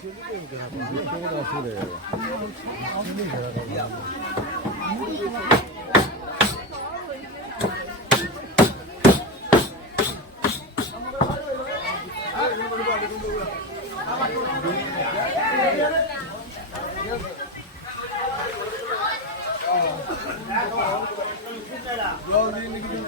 মারে ডাক দে ঠাকুর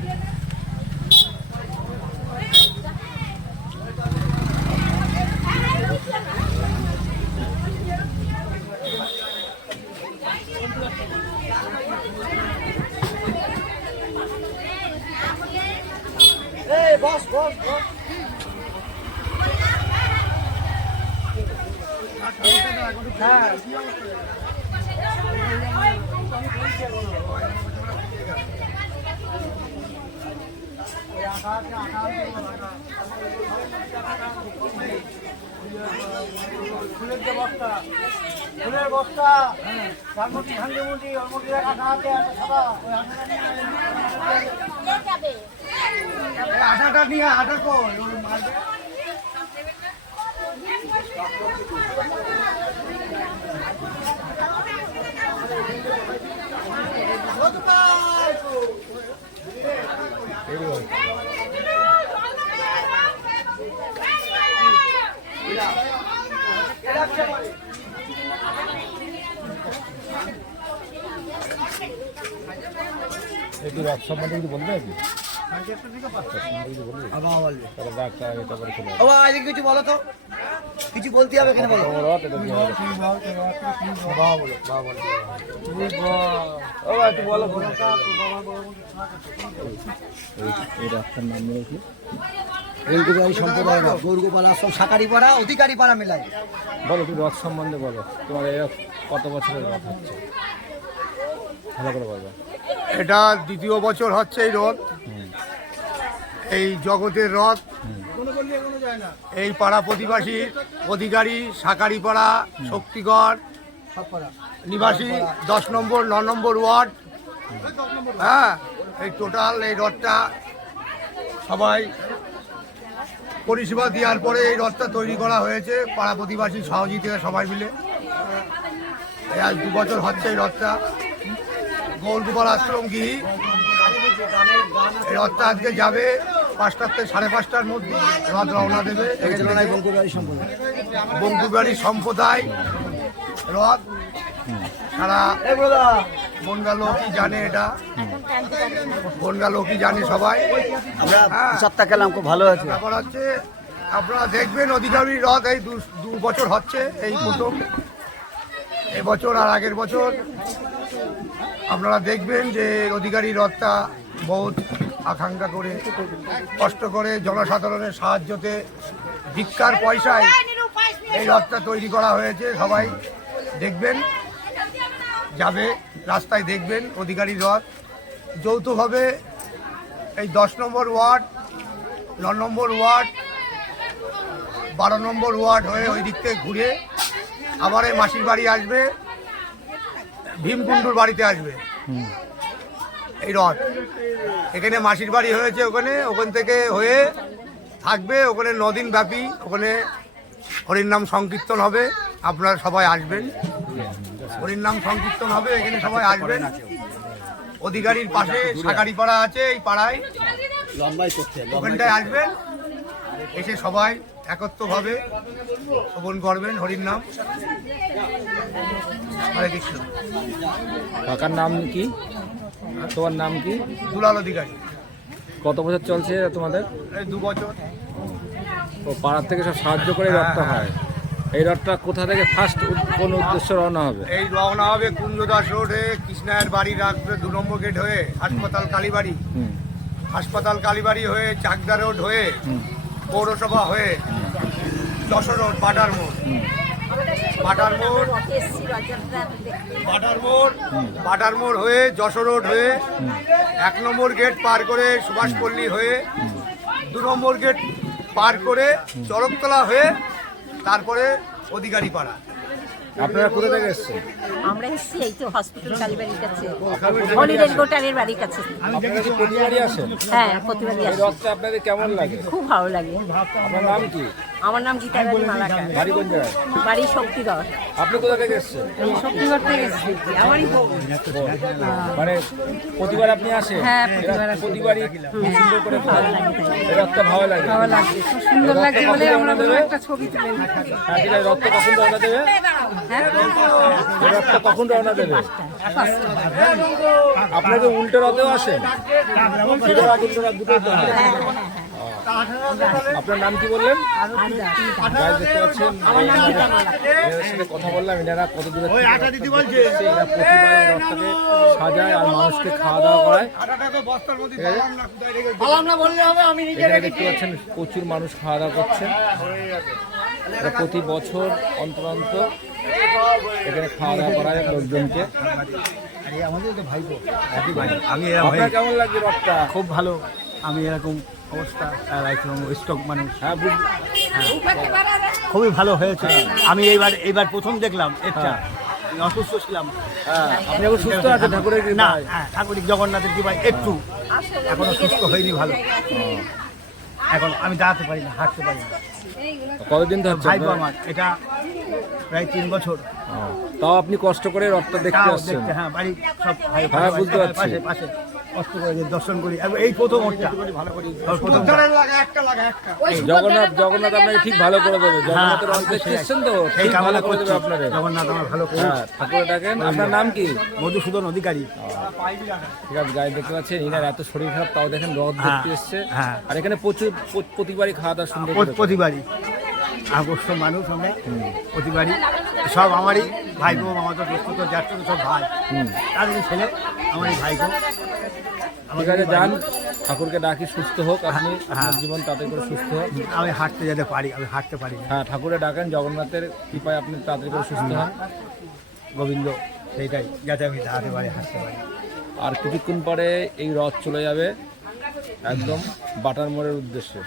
বস বস বস ফুলের যে বস্তা ফুলের বস্তা ধানমন্ডি ওর মধ্যে আঠা আছে একটা সাদা আঠাটা নিয়ে আঠা কই একটু রথ সম্বন্ধে কিছু বলবে কি কিছু বলো তো। কিছু বলতে হবে এখানে বলো। বলো এই- এই রাস্তার নাম নিয়ে কি রেলগুবাই সম্প্রদায় গৌরগোপাল সাকারি পাড়া অধিকারী পাড়া মেলায়। বলো একটু রথ সম্বন্ধে বলো। তোমার এই রথ কত বছরের রথ হচ্ছে? ভালো করে বলবে এটা দ্বিতীয় বছর হচ্ছে এই রথ। এই জগতের রথ, এই পাড়া প্রতিবাসী, অধিকারী সাকারিপাড়া শক্তিগড়, নিবাসী, দশ নম্বর, ন নম্বর ওয়ার্ড হ্যাঁ এই টোটাল এই রথটা সবাই পরিষেবা দেওয়ার পরে এই রথটা তৈরি করা হয়েছে। পাড়া প্রতিবাসী সহযোগিতা সবাই মিলে। এই আজ দু বছর হচ্ছে এই রথটা। গৌরগোপাল আশ্রম গিরি এই রথটা আজকে যাবে। পাঁচটার থেকে সাড়ে পাঁচটার মধ্যে রথ রওনা দেবে। বঙ্কুবাড়ি সম্প্রদায় বঙ্কুবাড়ি সম্প্রদায় রথ। সারা বনগা লোকই জানে এটা। বনগা লোকই জানে সবাই। আমরা হ্যাঁ। সপ্তাহ খেলাম খুব ভালো আছে ব্যাপার হচ্ছে আপনারা দেখবেন অধিকারী রথ এই দু দু বছর হচ্ছে এই প্রথম। এবছর আর আগের বছর। আপনারা দেখবেন যে অধিকারী রথটা বহুত আকাঙ্ক্ষা করে, কষ্ট করে জনসাধারণের সাহায্যতে ভিক্ষার পয়সায় এই রথটা তৈরি করা হয়েছে। সবাই দেখবেন, যাবে, রাস্তায় দেখবেন অধিকারী রথ। যৌথভাবে এই দশ নম্বর ওয়ার্ড, ন নম্বর ওয়ার্ড, বারো নম্বর ওয়ার্ড হয়ে ওই দিক থেকে ঘুরে আবার এই মাসির বাড়ি আসবে, ভীমকুণ্ডুর বাড়িতে আসবে। এই রথ। এখানে মাসির বাড়ি হয়েছে ওখানে, ওখান থেকে হয়ে থাকবে ওখানে নদিন ব্যাপী, ওখানে হরির নাম সংকীর্তন হবে, আপনারা সবাই আসবেন। হরির নাম সংকীর্তন হবে, এখানে সবাই আসবেন। অধিকারীর পাশে সাকারি পাড়া আছে, এই পাড়ায়। ওখানটায় আসবেন, এসে সবাই একত্রভাবে শ্রবণ করবেন হরির নাম। হরে কৃষ্ণ। কাকার নাম কি? তোমার নাম কি? দুলাল অধিকারী। কত বছর চলছে তোমাদের? এই দু বছর। ও পাড়ার থেকে সব সাহায্য করে রথটা হয়। এই রথটা কোথা থেকে ফার্স্ট কোন উদ্দেশ্য রওনা হবে? এই রওনা হবে কুঞ্জদাস রোডে কৃষ্ণায়ের বাড়ি রাখবে দু নম্বর গেট হয়ে হাসপাতাল কালীবাড়ি। হাসপাতাল কালীবাড়ি হয়ে চাকদা রোড হয়ে পৌরসভা হয়ে যশোর রোড বাটার মোড়। বাটার মোড়। বাটার মোড় বাটার মোড় হয়ে যশোর রোড হয়ে এক নম্বর গেট পার করে সুভাষপল্লী হয়ে দু নম্বর গেট পার করে চরকতলা হয়ে তারপরে অধিকারী পাড়া আপনারা কোথা থেকে এসছেন? আমরা এসেছি এই তো হসপিটাল কালীবাড়ির কাছে। হলিডেজ গোটারের বাড়ির কাছে। আপনারা প্রতিবারই আসেন? হ্যাঁ আপনাদের কেমন লাগে? খুব ভালো লাগে। আপনার নাম কি? আমার নাম গীতা রানী মালাকার। বাড়ি কোন জায়গায় বাড়ি শক্তিগড়। আপনি কোথা থেকে এসছেন? শক্তিগড় থেকে এসেছি। আমারই বউ। মানে প্রতিবার আপনি আসেন? হ্যাঁ, প্রতিবার এরা আসি। প্রতিবারই খুব সুন্দর করে এই রথটা ভালো লাগে। ভালো লাগছে খুব সুন্দর লাগছে বলে আমরা দেবে একটা ছবি তুলে নিই। হ্যাঁ ঠিক আছে রথটা কখন রওনা দেবে হ্যাঁ? রথটা কখন রওনা দেবে আপনাকে উল্টো রথেও আসেন? উল্টো রথ উল্টো রথ দুটোই তো হয়। আপনার নাম কি বললেন? দেখতে পাচ্ছেন এনাদের সাথে কথা বললাম এনারা কত দূরে। এরা প্রতিবার রথটাকে সাজায় আর মানুষকে খাওয়া দাওয়া করায়। পালাম না বললে হবে আমি নিজে এখানে দেখতে পাচ্ছেন প্রচুর মানুষ খাওয়া দাওয়া করছেন। এরা প্রতি বছর অন্তর অন্তর এখানে খাওয়া দাওয়া করা যায় লোকজনকে আমাদের ভাই আমি কেমন লাগছে রথটা? খুব ভালো। আমি এরকম অবস্থা আর একদম স্টক মানুষ হ্যাঁ বুঝ- খুবই ভালো হয়েছে। আমি এইবার এইবার প্রথম দেখলাম এটা। অসুস্থ ছিলাম। হ্যাঁ আপনি এখন সুস্থ আছেন ঠাকুরের না? হ্যাঁ ঠাকুরিক জগন্নাথের কৃপায় একটু। এখনও সুস্থ হয়নি ভালো। এখন আমি দাঁড়াতে পারি না হাঁটতে পারি না। কতদিন ভাইপো আপনার? আমার এটা প্রায় তিন বছর। তাও আপনি কষ্ট করে রক্ত দেখতে আসছেন। হ্যাঁ বাড়ি সব ভাই হ্যাঁ, বুঝতে পারছি। পাশে পাশে। করে দর্শন করি। এই প্রথম ওটা জগন্নাথ জগন্নাথ আপনাকে ঠিক ভালো করে দেবে। জগন্নাথের রথ হ্যাঁ, তো সেই- এসছেন তো। সেই ঠিক ভালো কামনা করে দেবে আপনাদের। জগন্নাথ আমার ভালো করে হ্যাঁ ডাকেন আপনার নাম কি? মধুসূদন অধিকারী। ঠিক আছে গায়ে দেখতে পাচ্ছেন ইনার এত শরীর খারাপ তাও দেখেন রথ দেখতে এসছে। হ্যাঁ। আর এখানে প্রচুর প্রতিবারই খাওয়া দাওয়া সুন্দর প্রতিবারই। আগস্ট মানুষ আমরা প্রতিবারই। সব আমারই আমাদের দোস্ত তো জ্যাষ্ঠ সব ভাই। তাদের ছেলে আমারই ভাইপো ঠিক আছে যান। ঠাকুরকে ডাকি সুস্থ হোক আপনি। হ্যাঁ। আপনার জীবন তাতে করে সুস্থ হোক। আমি হাঁটতে যেতে পারি আমি হাঁটতে পারি না। হ্যাঁ ঠাকুরে ডাকেন জগন্নাথের কৃপায় আপনি তাড়াতাড়ি করে সুস্থ হন। গোবিন্দ সেইটাই। যাতে আমি দাঁড়াতে পারি হাঁটতে পারি। আর কিছুক্ষণ পরে এই রথ চলে যাবে একদম বাটার মোড়ের উদ্দেশ্যে।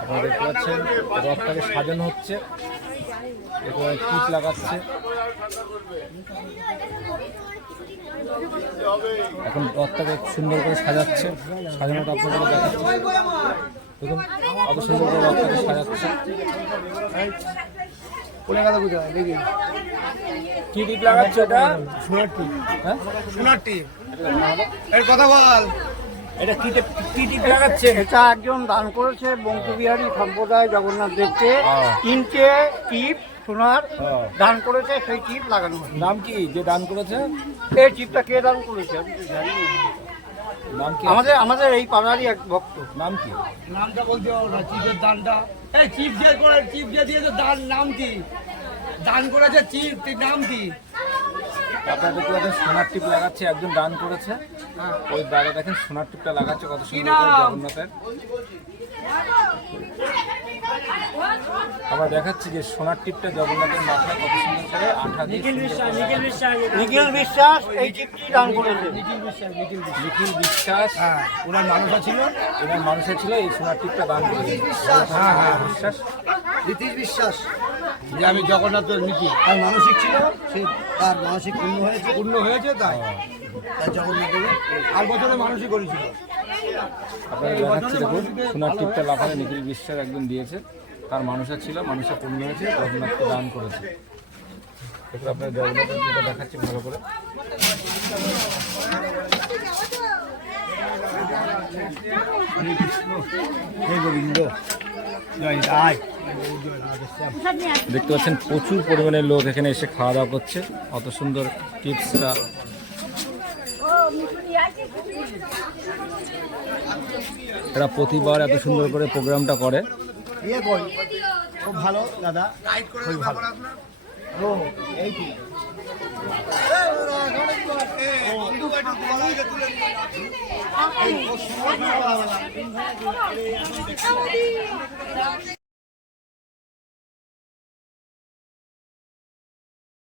আপনারা দেখতে পাচ্ছেন রথটাকে সাজানো হচ্ছে। এখানে টিপ লাগাচ্ছে। এখন রথটাকে সুন্দর করে সাজাচ্ছে সাজানোটা আপনাদের দেখাচ্ছে। দেখুন কত সুন্দর করে রথটাকে সাজাচ্ছে কি টিপ লাগাচ্ছে এটা? হ্যাঁ? সোনার টিম এর কথা বল। এটা কি কি টিপ লাগাচ্ছে? এটা একজন দান করেছে বঙ্কুবিহারী সম্প্রদায় জগন্নাথ হ্যাঁ। তিনটে টিপ সোনার হ্যাঁ। দান করেছে সেই চিপ লাগানো নাম কি? যে দান করেছে? এই চিপটা কে দান করেছে? আমি তো জানি না। নাম কি? আমাদের আমাদের এই পাড়ারই এক ভক্ত। নাম কি? নামটা বলতে না চিফের দানটা। এই চিফ যে করে চিফ যে দিয়েছে দান নাম কি? দান করেছে চিফ নাম কি? আপনারা দেখতে পাচ্ছেন সোনার টিপ লাগাচ্ছে? একজন দান করেছে। ওই দাদা দেখেন সোনার টিপটা লাগাচ্ছে কত সুন্দর করে জগন্নাথের। আমরা দেখাচ্ছি যে সোনার টিপটা জগন্নাথের মাথায় কত নিখিল বিশ্বাস এই টিপটি দান করেছে। নিখিল বিশ্বাস হ্যাঁ ওনার মানুষ ছিল এবং মানুষের ছিল এই সোনার টিপটা দান করেছে। বিশ্বাস। নীতিশ বিশ্বাস। যে আমি জগন্নাথের নীতি তার মানসিক ছিল সে তার মানসিক পূর্ণ হয়েছে। পূর্ণ হয়েছে তাই। তাই জগন্নাথের আর বছরে মানসিক করেছিল। আপনারা দেখাচ্ছি দেখুন সোনার টিপটা লাফালে নিখিল বিশ্বাস একজন দিয়েছে। তার মানুষের ছিল মানুষের পূর্ণ হয়েছে জগন্নাথকে দান করেছে। দেখুন আপনার দেখাচ্ছি ভালো করে। গোবিন্দ দেখতে পাচ্ছেন প্রচুর পরিমাণে লোক এখানে এসে খাওয়া দাওয়া করছে। অত সুন্দর টিপসটা। এরা প্রতিবার এত সুন্দর করে প্রোগ্রামটা করে। খুব ভালো দাদা ভালো। কি এই